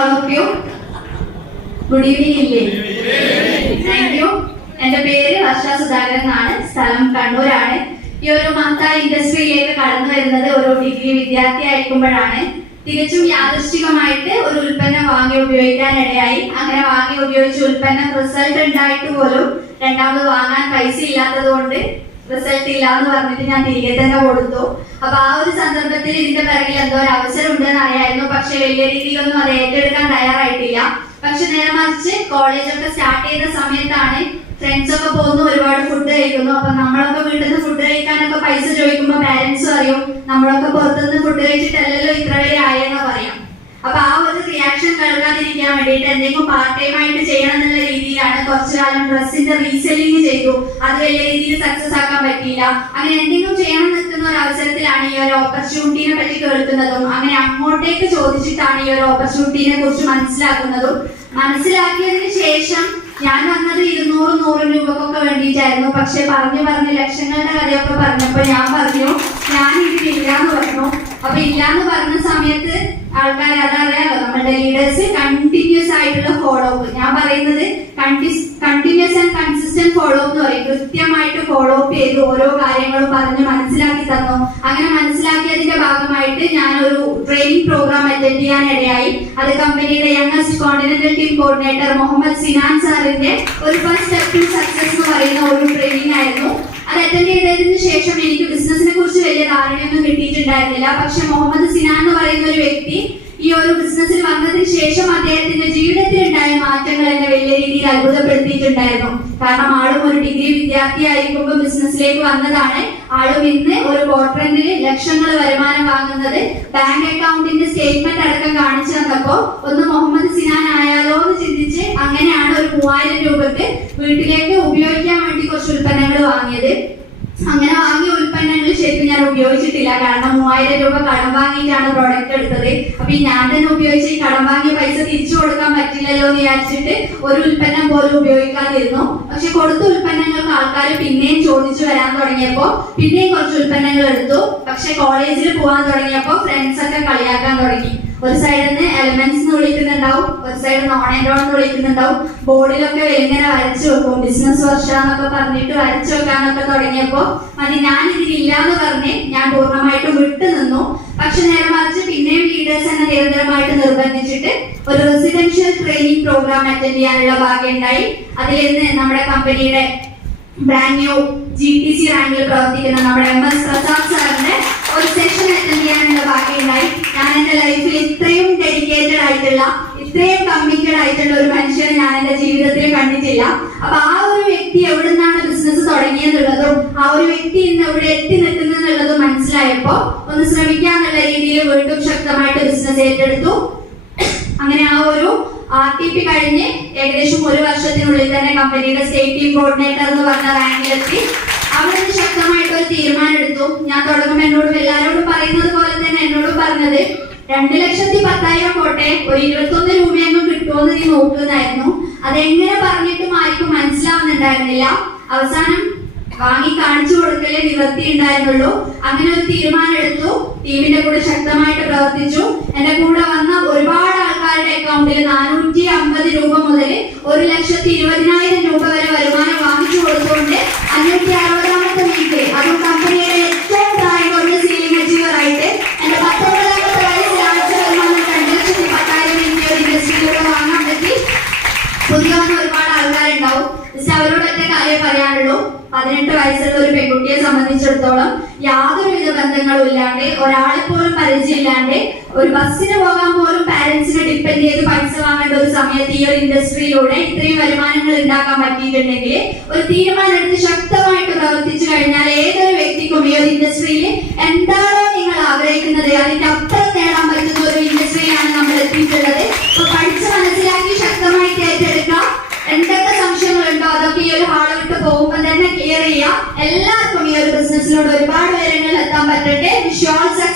all of you. Good evening. Thank you. എൻ്റെ പേര് വർഷ സുധാകരൻ എന്നാണ്. സ്ഥലം കണ്ണൂരാണ്. ഈ ഒരു മഹത്തായ ഇൻഡസ്ട്രിയിലേക്ക് കടന്നു വരുന്നത് ഒരു ഡിഗ്രി വിദ്യാർത്ഥി ആയിരിക്കുമ്പോഴാണ്. തികച്ചും യാദൃശ്ചികമായിട്ട് ഒരു ഉൽപ്പന്നം വാങ്ങി ഉപയോഗിക്കാനിടയായി. അങ്ങനെ വാങ്ങി ഉപയോഗിച്ച ഉൽപ്പന്നം റിസൾട്ട് ഉണ്ടായിട്ട് പോലും രണ്ടാമത് വാങ്ങാൻ പൈസ ഇല്ലാത്തത് കൊണ്ട് റിസൾട്ട് ഇല്ല എന്ന് പറഞ്ഞിട്ട് ഞാൻ തിരികെ തന്നെ കൊടുത്തു. അപ്പൊ ആ ഒരു സന്ദർഭത്തിൽ ഇതിന്റെ പിറകിൽ എന്തോ ഒരു അവസരം ഉണ്ടെന്ന് അറിയായിരുന്നു. പക്ഷെ വലിയ രീതിയിലൊന്നും അത് ഏറ്റെടുക്കാൻ തയ്യാറായിട്ടില്ല. പക്ഷെ നേരെ മറിച്ച് കോളേജൊക്കെ സ്റ്റാർട്ട് ചെയ്ത സമയത്താണ് ഫ്രണ്ട്സ് ഒക്കെ പോകുന്നു, ഒരുപാട് ഫുഡ് കഴിക്കുന്നു. അപ്പൊ നമ്മളൊക്കെ വീട്ടിൽ നിന്ന് ഫുഡ് കഴിക്കാനൊക്കെ പൈസ ചോദിക്കുമ്പോൾ പാരന്റ്സും അറിയും നമ്മളൊക്കെ പുറത്തുനിന്ന് ഫുഡ് കഴിച്ചിട്ടല്ലല്ലോ ഇത്ര വരെ ആയെന്ന് പറയാം. അപ്പൊ ആ ഒരു റിയാക്ഷൻ കേൾക്കാതിരിക്കാൻ വേണ്ടിയിട്ട് എന്തെങ്കിലും പാർട്ട് ടൈം ആയിട്ട് ചെയ്യണം എന്നുള്ള രീതിയിലാണ് കുറച്ചു കാലം ഡ്രസ്സിന്റെ റീസെല്ലിംഗ് ചെയ്തു. അത് വലിയ രീതിയിൽ സക്സസ് ആക്കാൻ പറ്റിയില്ല. അങ്ങനെ എന്തെങ്കിലും ചെയ്യണം നിൽക്കുന്ന ഒരു അവസരത്തിലാണ് ഈ ഒരു ഓപ്പർച്യൂണിറ്റിനെ പറ്റി കേൾക്കുന്നതും അങ്ങനെ അങ്ങോട്ടേക്ക് ചോദിച്ചിട്ടാണ് ഈ ഒരു ഓപ്പർച്യൂണിറ്റിനെ കുറിച്ച് മനസ്സിലാക്കുന്നതും. മനസ്സിലാക്കിയതിന് ശേഷം ഞാൻ വന്നത് 200-100 രൂപക്കൊക്കെ വേണ്ടിയിട്ടായിരുന്നു. പക്ഷെ പറഞ്ഞു ലക്ഷങ്ങളുടെ കഥയൊക്കെ പറഞ്ഞപ്പോ ഞാൻ പറഞ്ഞു ഞാൻ ഇതിലില്ലാന്ന് പറഞ്ഞു. അപ്പൊ ഇല്ലാന്ന് പറഞ്ഞ സമയത്ത് ആൾക്കാർ അതറിയാലോ, നമ്മുടെ ലീഡേഴ്സ് കണ്ടിന്യൂസ് ആയിട്ടുള്ള ഫോളോ അപ്പ്. ഞാൻ പറയുന്നത് continuous and consistent follow up എന്ന് പറയും. കൃത്യമായിട്ട് ഫോളോ അപ്പ് ചെയ്ത് ഓരോ കാര്യങ്ങളും പറഞ്ഞ് മനസ്സിലാക്കി തന്നു. അങ്ങനെ മനസ്സിലാക്കിയതിന്റെ ഭാഗമായിട്ട് ഞാൻ ഒരു ട്രെയിനിങ് പ്രോഗ്രാം അറ്റൻഡ് ചെയ്യാനിടയായി. അത് കമ്പനിയുടെ youngest continental team coordinator Muhammad Sinan സാറിന്റെ ഒരു ഫസ്റ്റ് സ്റ്റെപ്പ് ടു സക്സസ് എന്ന് പറയുന്ന ഒരു ട്രെയിനിങ് ആയിരുന്നു. അത് അറ്റൻഡ് ചെയ്തതിനു ശേഷം എനിക്ക് ബിസിനസിനെ കുറിച്ച് വലിയ ധാരണയൊന്നും കിട്ടിയിട്ടുണ്ടായിരുന്നില്ല. പക്ഷെ മുഹമ്മദ് സിനാൻ എന്ന് പറയുന്ന ഒരു വ്യക്തി ഈ ഒരു ബിസിനസ്സിൽ വന്നതിന് ശേഷം അദ്ദേഹത്തിന്റെ ജീവിതത്തിൽ ഉണ്ടായ മാറ്റങ്ങൾ എന്നെ വലിയ രീതിയിൽ അത്ഭുതപ്പെടുത്തിയിട്ടുണ്ടായിരുന്നു. കാരണം ആളും ഒരു ഡിഗ്രി വിദ്യാർത്ഥി ആയിരിക്കുമ്പോൾ ബിസിനസ്സിലേക്ക് വന്നതാണ്. ആളും ഇന്ന് ഒരു ക്വാർട്ടറിന് ലക്ഷങ്ങൾ വരുമാനം വാങ്ങുന്നത് ബാങ്ക് അക്കൗണ്ടിന്റെ സ്റ്റേറ്റ്മെന്റ് അടക്കം കാണിച്ചു തന്നപ്പോ ഒന്ന് മുഹമ്മദ് സിനാൻ ആയാലോ എന്ന് ചിന്തിച്ച് അങ്ങനെയാണ് ഒരു 3000 രൂപക്ക് വീട്ടിലേക്ക് ഉപയോഗിക്കാൻ വേണ്ടി കുറച്ച് ഉൽപ്പന്നങ്ങൾ വാങ്ങിയത്. അങ്ങനെ വാങ്ങിയ ഉൽപ്പന്നങ്ങൾ ശരിക്കും ഞാൻ ഉപയോഗിച്ചിട്ടില്ല. കാരണം 3000 രൂപ കടം വാങ്ങിയിട്ടാണ് പ്രോഡക്റ്റ് എടുത്തത്. അപ്പൊ ഞാൻ തന്നെ ഉപയോഗിച്ച് ഈ കടം വാങ്ങിയ പൈസ തിരിച്ചു കൊടുക്കാൻ പറ്റില്ലല്ലോ എന്ന് വിചാരിച്ചിട്ട് ഒരു ഉൽപ്പന്നം പോലും ഉപയോഗിക്കാതിരുന്നു. പക്ഷെ കൊടുത്ത ഉൽപ്പന്നങ്ങൾക്ക് ആൾക്കാർ പിന്നെയും ചോദിച്ചു വരാൻ തുടങ്ങിയപ്പോ പിന്നെയും കുറച്ച് ഉൽപ്പന്നങ്ങൾ എടുത്തു. പക്ഷെ കോളേജിൽ പോകാൻ തുടങ്ങിയപ്പോ ഫ്രണ്ട്സ് ഒക്കെ കളിയാക്കാൻ തുടങ്ങി. ഒരു സൈഡിൽ നിന്ന് എലമെന്റ്സ് എന്ന് വിളിക്കുന്നുണ്ടാവും, ഒരു സൈഡ് നോൺ ആൻഡ് ഓൺ എന്ന് വിളിക്കുന്നുണ്ടാവും. ബോർഡിലൊക്കെ ഇങ്ങനെ വരച്ചു വെക്കും, ബിസിനസ് വർഷാന്നൊക്കെ പറഞ്ഞിട്ട് വരച്ചു വെക്കാനൊക്കെ തുടങ്ങിയപ്പോ മതി ഞാൻ ഇതിലില്ല എന്ന് പറഞ്ഞ് ഞാൻ പൂർണ്ണമായിട്ടും വിട്ടു നിന്നു. പക്ഷെ നേരെ മറിച്ച് പിന്നെയും ലീഡേഴ്സ് എന്നെ നിരന്തരമായിട്ട് നിർബന്ധിച്ചിട്ട് ഒരു റെസിഡൻഷ്യൽ ട്രെയിനിങ് പ്രോഗ്രാം അറ്റൻഡ് ചെയ്യാനുള്ള ഭാഗ്യം ഉണ്ടായി. അതിൽ നിന്ന് നമ്മുടെ കമ്പനിയുടെ ബ്രാൻഡ് ന്യൂ GTC റാങ്കിൽ പ്രവർത്തിക്കുന്ന നമ്മുടെ MS പ്രസാദ് സാറിന്റെ ഒരു സെഷൻ അറ്റൻഡ് ചെയ്യാനുള്ള ഭാഗ്യമുണ്ടായി. ഞാൻ എന്റെ ലൈഫിൽ ഇത്രയും ഡെഡിക്കേറ്റഡ് ആയിട്ടുള്ള ഇത്രയും കമ്മിറ്റഡ് ആയിട്ടുള്ള ഒരു മനുഷ്യനെ ഞാൻ എന്റെ ജീവിതത്തിൽ കണ്ടിട്ടില്ല. അപ്പൊ ആ ഒരു വ്യക്തി എവിടെ നിന്നാണ് ബിസിനസ് തുടങ്ങിയെന്നുള്ളതും ആ ഒരു വ്യക്തി ഇന്ന് എവിടെ എത്തി നിൽക്കുന്നുള്ളതും മനസ്സിലായപ്പോ ഒന്ന് ശ്രമിക്കാന്നുള്ള രീതിയിൽ വീണ്ടും ശക്തമായിട്ട് ബിസിനസ് ഏറ്റെടുത്തു. അങ്ങനെ ആ ഒരു RTP കഴിഞ്ഞ് ഏകദേശം 1 വർഷത്തിനുള്ളിൽ തന്നെ കമ്പനിയുടെ സ്റ്റേറ്റ് ടീം കോർഡിനേറ്റർ എന്ന് പറഞ്ഞ റാങ്കിലെത്തി. അവിടെ ശക്തമായിട്ട് ഒരു തീരുമാനം എടുത്തു. ഞാൻ തുടങ്ങുമ്പോൾ എന്നോട് എല്ലാവരോടും പറയുന്നത് പോലെ തന്നെ എന്നോട് പറഞ്ഞത് 2,10,000 പോട്ടെ, ഒരു 21 രൂപയെങ്കിലും കിട്ടുമെന്ന് നീ നോക്കുന്നതായിരുന്നു. അതെങ്ങനെ പറഞ്ഞിട്ടും ആർക്കും മനസ്സിലാവുന്നുണ്ടായിരുന്നില്ല. അവസാനം വാങ്ങി കാണിച്ചു കൊടുക്കലേ നിവർത്തി ഉണ്ടായിരുന്നുള്ളൂ. അങ്ങനെ ഒരു തീരുമാനം എടുത്തു. ടീമിന്റെ കൂടെ ശക്തമായിട്ട് പ്രവർത്തിച്ചു. എന്റെ കൂടെ വന്ന ഒരുപാട് ആൾക്കാരുടെ അക്കൗണ്ടിൽ 450 രൂപ മുതൽ 1,20,000 രൂപ വരെ വരുമാനം വാങ്ങിച്ചു കൊടുത്തുകൊണ്ട് 560ാമത്തെ വീക്ക് അതും കമ്പനിയുടെ ഏറ്റവും പ്രായം കുറഞ്ഞ സീലിംഗ് അച്ചീവർ ആയിട്ട് എന്റെ 19ാമത്തെ വയസ്സിൽ ആഴ്ച വരുമാനം 2,10,000 ഇൻഡസ്ട്രിയിലൂടെ വാങ്ങാൻ പറ്റി. പുതിയ ഒരുപാട് ആൾക്കാരുണ്ടാവും. അവരോടൊക്കെ കാര്യം പറയാനുള്ളൂ. 18 വയസ്സുള്ള ഒരു പെൺകുട്ടിയെ സംബന്ധിച്ചിടത്തോളം യാതൊരുവിധ ബന്ധങ്ങളും ഇല്ലാണ്ട്, ഒരാളെ പോലും പരിചയമില്ലാണ്ട്, ഒരു ബസ്സിന് പോകാൻ പോലും പാരന്റ്സിനെ ഡിപ്പെൻഡ് ചെയ്ത് പൈസ വാങ്ങേണ്ട ഒരു സമയത്ത് ഈ ഒരു ഇൻഡസ്ട്രിയിലൂടെ ഇത്രയും വരുമാനങ്ങൾ ഉണ്ടാക്കാൻ പറ്റിയിട്ടുണ്ടെങ്കിൽ ഒരു തീരുമാനം എടുത്ത് ശക്തമായിട്ട് പ്രവർത്തിച്ചു കഴിഞ്ഞാൽ ഏതൊരു വ്യക്തിക്കും ഈ ഒരു ഇൻഡസ്ട്രിയിൽ എന്താണോ നിങ്ങൾ ആഗ്രഹിക്കുന്നത് അതിന്റെ അപ്പുറം നേടാൻ പറ്റുന്ന ഒരു ഇൻഡസ്ട്രിയിലാണ് നമ്മൾ എത്തിയിട്ടുള്ളത്. അപ്പൊ പഠിച്ച് മനസ്സിലാക്കി ശക്തമായിട്ട് ഏറ്റെടുക്കാം. എന്തൊക്കെ സംശയങ്ങളുണ്ടോ അതൊക്കെ ഈ ഒരു ഹാള് വിട്ട് പോകുമ്പോൾ തന്നെ ക്ലിയർ ചെയ്യാം. എല്ലാവർക്കും ഈ ഒരു ബിസിനസ്സിനോട് ഒരുപാട് ഉയരങ്ങളിൽ എത്താൻ പറ്റട്ടെ. Wish you all success.